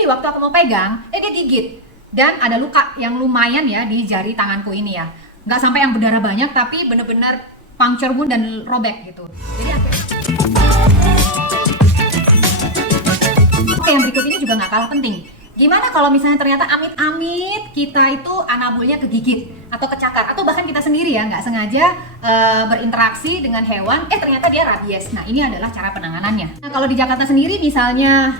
Jadi waktu aku mau pegang, dia gigit. Dan ada luka yang lumayan ya di jari tanganku ini ya. Nggak sampai yang berdarah banyak, tapi bener-bener puncture wound dan robek gitu. Jadi Oke, yang berikut ini juga nggak kalah penting. Gimana kalau misalnya ternyata amit-amit kita itu anabulnya kegigit atau kecakar, atau bahkan kita sendiri ya nggak sengaja berinteraksi dengan hewan, ternyata dia rabies. Nah, ini adalah cara penanganannya. Nah, kalau di Jakarta sendiri misalnya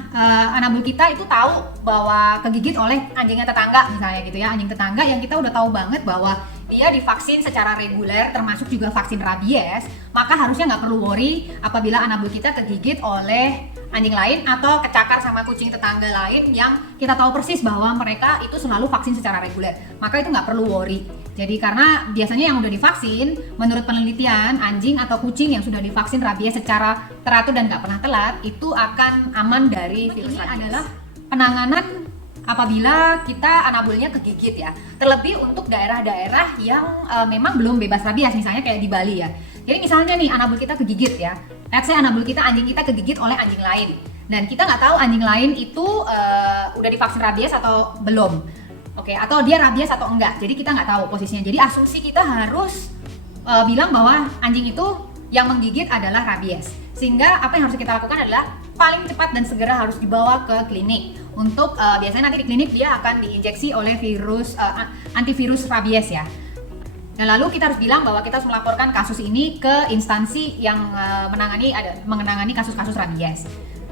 anabul kita itu tahu bahwa kegigit oleh anjingnya tetangga misalnya gitu ya, anjing tetangga yang kita udah tahu banget bahwa dia divaksin secara reguler termasuk juga vaksin rabies, maka harusnya nggak perlu worry apabila anabul kita kegigit oleh anjing lain atau kecakar sama kucing tetangga lain yang kita tahu persis bahwa mereka itu selalu vaksin secara reguler. Maka itu nggak perlu worry. Jadi karena biasanya yang udah divaksin, menurut penelitian anjing atau kucing yang sudah divaksin rabies secara teratur dan nggak pernah telat itu akan aman dari virus rabies. Ini adalah penanganan apabila kita anabulnya kegigit ya. Terlebih untuk daerah-daerah yang memang belum bebas rabies, misalnya kayak di Bali ya. Jadi misalnya nih anabul kita kegigit ya. Let's say anabul kita, anjing kita kegigit oleh anjing lain. Dan kita nggak tahu anjing lain itu udah divaksin rabies atau belum. Oke, atau dia rabies atau enggak. Jadi kita nggak tahu posisinya. Jadi asumsi kita harus bilang bahwa anjing itu yang menggigit adalah rabies. Sehingga apa yang harus kita lakukan adalah paling cepat dan segera harus dibawa ke klinik. Untuk biasanya nanti di klinik dia akan diinjeksi oleh virus antivirus rabies ya. Dan lalu kita harus bilang bahwa kita harus melaporkan kasus ini ke instansi yang menangani kasus-kasus rabies.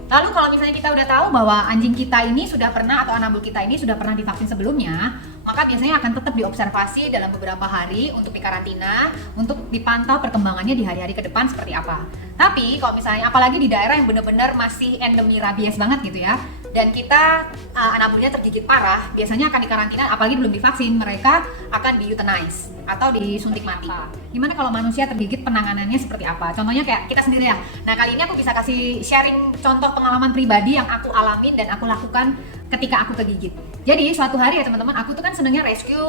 Lalu kalau misalnya kita udah tahu bahwa anjing kita ini sudah pernah atau anabul kita ini sudah pernah divaksin sebelumnya, maka biasanya akan tetap diobservasi dalam beberapa hari untuk dikarantina, untuk dipantau perkembangannya di hari-hari ke depan seperti apa. Tapi kalau misalnya apalagi di daerah yang benar-benar masih endemi rabies banget gitu ya, dan kita anabulnya tergigit parah, biasanya akan dikarantina, apalagi belum divaksin, mereka akan di-euthanize atau disuntik mati. Gimana kalau manusia tergigit, penanganannya seperti apa? Contohnya kayak kita sendiri ya. Nah, kali ini aku bisa kasih sharing contoh pengalaman pribadi yang aku alamin dan aku lakukan ketika aku kegigit. Jadi suatu hari ya teman-teman, aku tuh kan senengnya rescue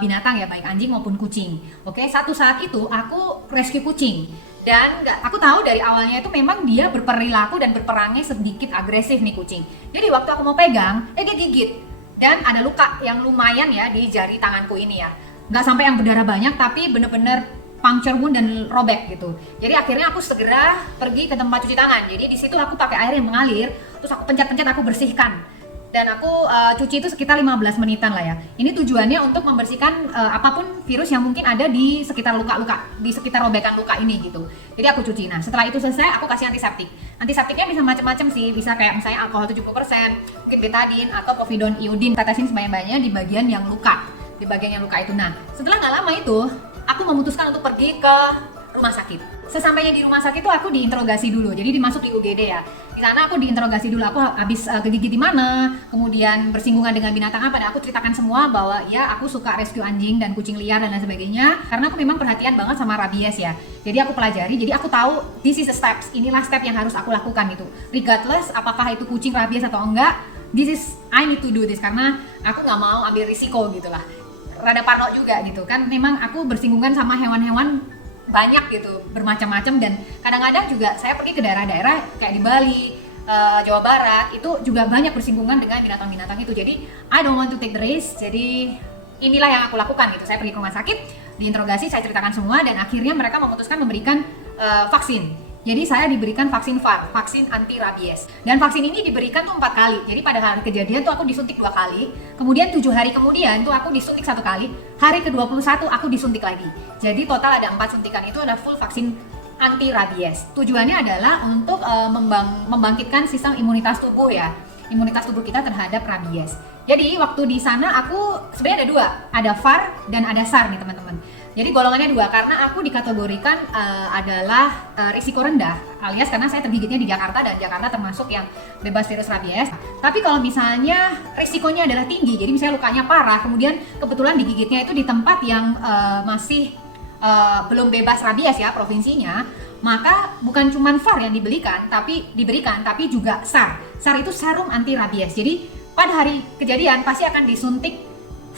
binatang ya, baik anjing maupun kucing. Oke, satu saat itu aku rescue kucing. Dan aku tahu dari awalnya itu memang dia berperilaku dan berperangai sedikit agresif nih kucing. Jadi waktu aku mau pegang, dia gigit. Dan ada luka yang lumayan ya di jari tanganku ini ya. Nggak sampai yang berdarah banyak, tapi bener-bener puncture wound dan robek gitu. Jadi akhirnya aku segera pergi ke tempat cuci tangan. Jadi di situ aku pakai air yang mengalir, terus aku pencet-pencet, aku bersihkan. Dan aku cuci itu sekitar 15 menitan lah ya. Ini tujuannya untuk membersihkan apapun virus yang mungkin ada di sekitar luka-luka, di sekitar robekan luka ini gitu. Jadi aku cuci. Nah, setelah itu selesai, aku kasih antiseptik. Antiseptiknya bisa macam-macam sih, bisa kayak misalnya alkohol 70%, mungkin betadine atau povidone iodine. Tetesin sebanyak-banyaknya di bagian yang luka, di bagian yang luka itu. Nah, setelah nggak lama itu, aku memutuskan untuk pergi ke rumah sakit. Sesampainya di rumah sakit itu aku diinterogasi dulu. Jadi dimasuk di UGD ya. Di sana aku diinterogasi dulu, aku habis kegigit di mana, kemudian bersinggungan dengan binatang apa, dan aku ceritakan semua bahwa ya aku suka rescue anjing dan kucing liar dan lain sebagainya, karena aku memang perhatian banget sama rabies ya. Jadi aku pelajari, jadi aku tahu this is the steps, inilah step yang harus aku lakukan gitu. Regardless apakah itu kucing rabies atau enggak, I need to do this, karena aku nggak mau ambil risiko gitu lah. Rada parno juga gitu kan, memang aku bersinggungan sama hewan-hewan banyak gitu, bermacam-macam, dan kadang-kadang juga saya pergi ke daerah-daerah kayak di Bali, Jawa Barat, itu juga banyak bersinggungan dengan binatang-binatang itu. Jadi I don't want to take the risk, jadi inilah yang aku lakukan gitu. Saya pergi ke rumah sakit, diinterogasi, saya ceritakan semua, dan akhirnya mereka memutuskan memberikan vaksin. Jadi saya diberikan vaksin VAR, vaksin anti rabies. Dan vaksin ini diberikan tuh 4 kali. Jadi pada hari kejadian tuh aku disuntik 2 kali. Kemudian 7 hari kemudian tuh aku disuntik 1 kali. Hari ke-21 aku disuntik lagi. Jadi total ada 4 suntikan, itu ada full vaksin anti rabies. Tujuannya adalah untuk membangkitkan sistem imunitas tubuh ya. Imunitas tubuh kita terhadap rabies. Jadi waktu di sana aku sebenarnya ada 2, ada VAR dan ada SAR nih teman-teman. Jadi golongannya 2 karena aku dikategorikan adalah risiko rendah, alias karena saya tergigitnya di Jakarta dan Jakarta termasuk yang bebas virus rabies. Tapi kalau misalnya risikonya adalah tinggi, jadi misalnya lukanya parah, kemudian kebetulan digigitnya itu di tempat yang masih belum bebas rabies ya provinsinya, maka bukan cuma VAR yang diberikan, tapi juga SAR. SAR itu serum anti rabies. Jadi pada hari kejadian pasti akan disuntik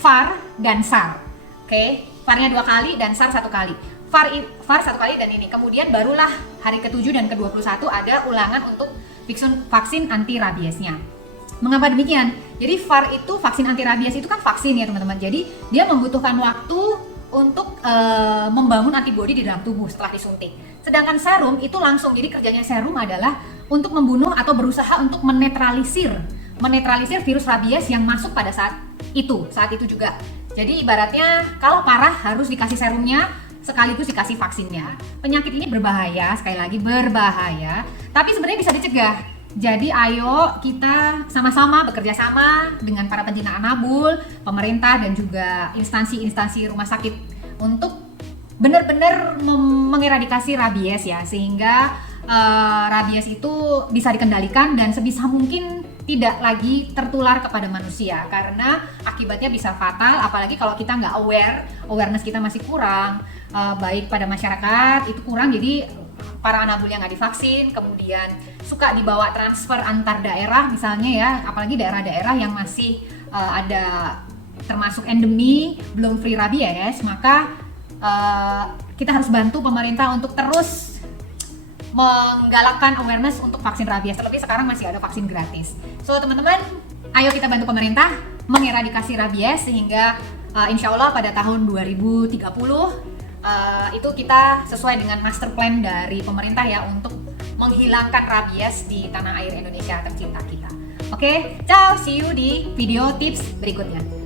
VAR dan SAR. Oke. VAR-nya 2 kali dan SAR 1 kali. VAR 1 kali dan ini. Kemudian barulah hari ke-7 dan ke-21 ada ulangan untuk vaksin anti rabiesnya. Mengapa demikian? Jadi VAR itu vaksin anti rabies itu kan vaksin ya teman-teman. Jadi dia membutuhkan waktu untuk membangun antibodi di dalam tubuh setelah disuntik. Sedangkan serum itu langsung. Jadi kerjanya serum adalah untuk membunuh atau berusaha untuk menetralisir virus rabies yang masuk pada saat itu juga. Jadi ibaratnya kalau parah harus dikasih serumnya sekaligus dikasih vaksinnya. Penyakit ini berbahaya, sekali lagi berbahaya, tapi sebenarnya bisa dicegah. Jadi ayo kita sama-sama bekerja sama dengan para pencinta anabul, pemerintah dan juga instansi-instansi rumah sakit untuk benar-benar mengeradikasi rabies ya, sehingga rabies itu bisa dikendalikan dan sebisa mungkin tidak lagi tertular kepada manusia, karena akibatnya bisa fatal. Apalagi kalau kita nggak awareness kita masih kurang, baik pada masyarakat itu kurang, jadi para anabul yang nggak divaksin kemudian suka dibawa transfer antar daerah misalnya ya, apalagi daerah-daerah yang masih ada termasuk endemi belum free rabies, maka kita harus bantu pemerintah untuk terus menggalakkan awareness untuk vaksin rabies. Terlebih sekarang masih ada vaksin gratis. So teman-teman, ayo kita bantu pemerintah mengeradikasi rabies sehingga insya Allah pada tahun 2030 itu kita sesuai dengan master plan dari pemerintah ya untuk menghilangkan rabies di tanah air Indonesia tercinta kita. Oke, ciao, see you di video tips berikutnya.